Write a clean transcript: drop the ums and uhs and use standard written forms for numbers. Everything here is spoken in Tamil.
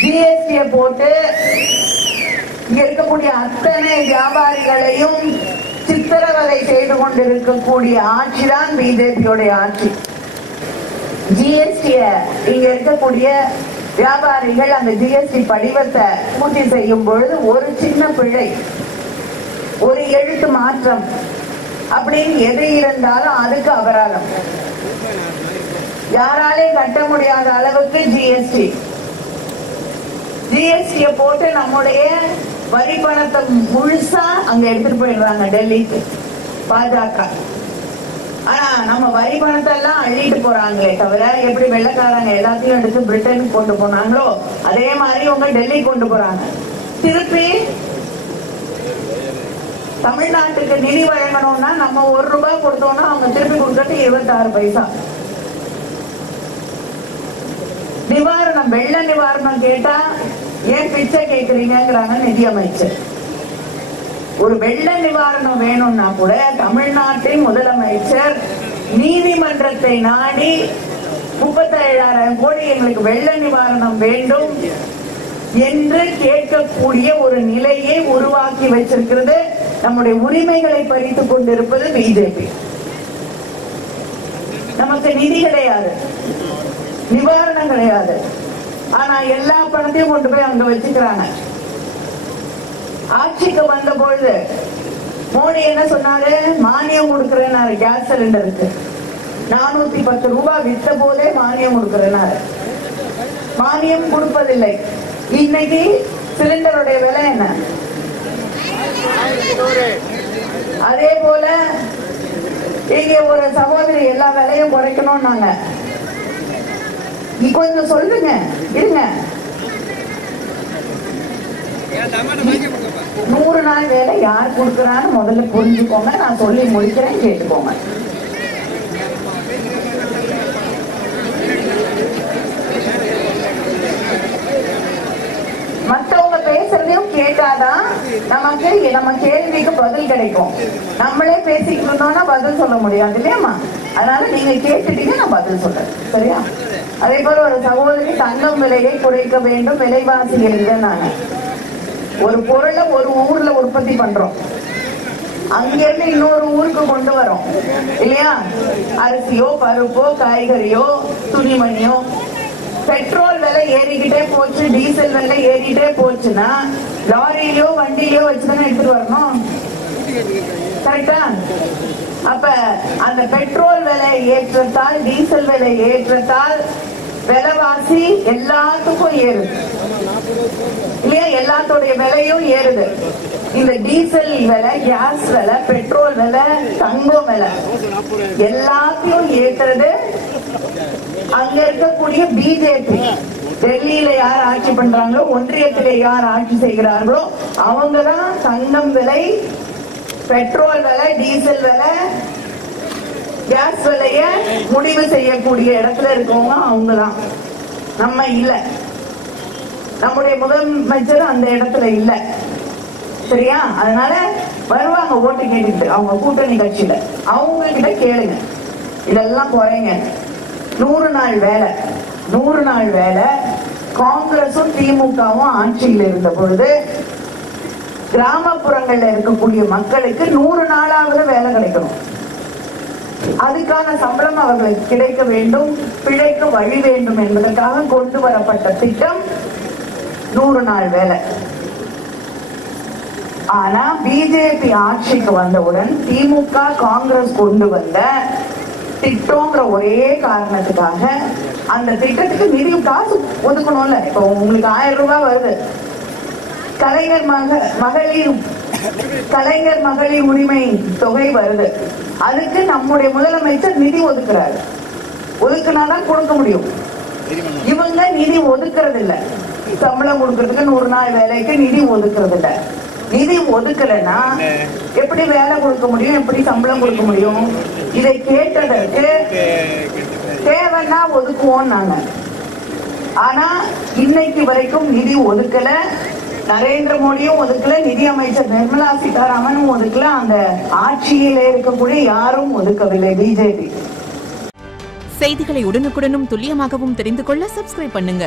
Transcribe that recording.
ஜிஎஸ்டியை போட்டு இங்க இருக்கக்கூடிய அத்தனை வியாபாரிகளையும் சித்திரவதை செய்து கொண்டிருக்கக்கூடிய ஆட்சி தான் பிஜேபியோடைய ஆட்சி. ஜிஎஸ்டிய இங்க இருக்கக்கூடிய வியாபாரிகள் அந்த ஜிஎஸ்டி படிவத்தை பூர்த்தி செய்யும் பொழுது ஒரு சின்ன பிழை, ஒரு எழுத்து மாற்றம் அப்படின்னு எது இருந்தாலும் அதுக்கு அபராதம். யாராலே கட்ட முடியாத அளவுக்கு ஜிஎஸ்டியை போட்டு நம்முடைய வரி பணத்தை முழுசா அங்க எடுத்துட்டு போயிடுறாங்க டெல்லிக்கு பாஜக. ஆனா நம்ம வரி பணத்தை எல்லாம் அள்ளிட்டு போறாங்களே தவிர, எப்படி வெள்ளக்காரங்க எல்லாத்தையும் எடுத்து பிரிட்டனுக்கு கொண்டு போனாங்களோ அதே மாதிரி உங்க டெல்லி கொண்டு போறாங்க. திருப்பி தமிழ்நாட்டுக்கு நிதி வழங்கணும்னா நம்ம 1 ரூபாய் கொடுத்தோம்னா அவங்க திருப்பி கொடுக்கறது 26 பைசா. நிவாரணம், வெள்ள நிவாரணம் கேட்டா ஏன் பிச்சை கேட்கறீங்கிறாங்க நிதியமைச்சர். ஒரு வெள்ள நிவாரணம் வேணும்னா கூட தமிழ்நாட்டின் முதலமைச்சர் நீதிமன்றத்தை நாடி 37,000 கோடி எங்களுக்கு வெள்ள நிவாரணம் வேண்டும் என்று கேட்கக்கூடிய ஒரு நிலையை உருவாக்கி வச்சிருக்கிறது. நம்முடைய உரிமைகளை பறித்துக் கொண்டிருப்பது பிஜேபி. நமக்கு நிதி கிடையாது, நிவாரணம் கிடையாது. ஆனா எல்லா பணத்தையும் கொண்டு போய் அங்க வச்சுக்கிறாங்க. ஆட்சிக்கு வந்த பொழுது மோடி என்ன சொன்னாரு? மானியம் கொடுக்கிறேன்னாரு. கேஸ் சிலிண்டருக்கு 410 ரூபாய் வித்த போதே மானியம் கொடுக்கிறேன்னாரு. மானியம் கொடுப்பதில்லை. இன்னைக்கு சிலிண்டருடைய விலை என்ன? அதே போல இங்க ஒரு சகோதரி எல்லா விலையும் குறைக்கணும். நாங்க கொஞ்சம் சொல்லுங்க, இருங்க. 100 நாள் வேலை யார் கொடுக்கறான்னு முதல்ல புரிஞ்சுக்கோங்க. நான் சொல்லி முடிக்கிறேன், கேட்டுக்கோங்க. மற்றவங்க பேசுறதையும் கேட்டாதான் நமக்கு நம்ம கேள்விக்கு பதில் கிடைக்கும். நம்மளே பேசிட்டு இருந்தோம்னா பதில் சொல்ல முடியாது இல்லையாமா? அதனால நீங்க கேட்டுட்டீங்க, நான் பதில் சொல்றேன், சரியா? அதே போல ஒரு சகோதரி தங்கம் விலையை குறைக்க வேண்டும், விலைவாசி எழுதுனாங்க. ஒரு பொருளை ஒரு ஊர்ல உற்பத்தி பண்றோம், அங்கிருந்து இன்னொரு ஊருக்கு கொண்டு வரோம் இல்லையா? அரிசியோ பருப்போ காய்கறியோ துணிமணியோ. பெட்ரோல் விலை ஏறிக்கிட்டே போச்சு, டீசல் விலை ஏறிக்கிட்டே போச்சுன்னா லாரியிலயோ வண்டியிலயோ வச்சுதானே எடுத்துட்டு வரணும், கரெக்டா? அப்ப அந்த பெட்ரோல் விலை ஏற்றத்தால், டீசல் விலை ஏற்றத்தால் விலைவாசி எல்லாத்துக்கும் ஏறுது இல்லையா? எல்லாத்தோடைய விலையும் ஏறுது. இந்த டீசல் விலை, கேஸ் விலை, பெட்ரோல் விலை, தங்கம் விலை எல்லாத்தையும் ஏற்றுறது அங்க இருக்கக்கூடிய பிஜேபி. டெல்லியில யார் ஆட்சி பண்றாங்களோ, ஒன்றியத்திலே யார் ஆட்சி செய்கிறார்களோ அவங்கதான் தங்கம் விலை, பெட்ரோல் விலை, டீசல் விலை, கேஸ் விலைய முடிவு செய்யக்கூடிய இடத்துல இருக்கவங்க அவங்கதான். நம்ம இல்ல, நம்முடைய முதலமைச்சர் அந்த இடத்துல இல்ல, சரியா? அதனால வருவாங்க ஓட்டு கேட்டுக்கிட்டு அவங்க கூட்டணி கட்சியில. அவங்க கிட்ட கேளுங்க, இதெல்லாம் குறைங்க. 100 நாள் வேலை, 100 நாள் வேலை காங்கிரசும் திமுகவும் ஆட்சியில் இருந்த பொழுது கிராமப்புறங்கள்ல இருக்கக்கூடிய மக்களுக்கு 100 நாளாவது வேலை கிடைக்கணும். அதுக்கான சம்பளம் அவர்களுக்கு கிடைக்க வேண்டும், பிழைக்க வழி வேண்டும் என்பதற்காக கொண்டு வரப்பட்ட திட்டம் 100 நாள் வேலை. ஆனா பிஜேபி ஆட்சிக்கு வந்தவுடன் திமுக காங்கிரஸ் கொண்டு வந்த திட்டம்ங்கிற ஒரே காரணத்துக்காக அந்த திட்டத்துக்கு நிதி காசு ஒதுக்கணும்ல. இப்போ உங்களுக்கு 1000 ரூபாய் வருது, கலைஞர் மகளிர் உரிமை தொகை வருது, அதுக்கு நம்முடைய முதலமைச்சர் நிதி ஒதுக்குறாரு. ஒதுக்குனாதான் கொடுக்க முடியும். இவங்க நிதி ஒதுக்குறது இல்ல. சம்பளம் கொடுக்கறதுக்கு 100 நாள் வேலைக்கு நிதி ஒதுக்குறது இல்ல. நிதி ஒதுக்கலன்னா எப்படி வேலை கொடுக்க முடியும், எப்படி சம்பளம் கொடுக்க முடியும்? இதை கேட்டதற்கு தேவைன்னா ஒதுக்குவோம் நாங்க. ஆனா இன்னைக்கு வரைக்கும் நிதி ஒதுக்கல. நரேந்திர மோடியும் ஒதுக்கல, நிதி அமைச்சர் நிர்மலா சீதாராமனும் ஒதுக்கல, அந்த ஆட்சியில இருக்கக்கூடிய யாரும் ஒதுக்கவில்லை பிஜேபி. செய்திகளை உடனுக்குடனும் துல்லியமாகவும் தெரிந்து கொள்ள சப்ஸ்கிரைப் பண்ணுங்க.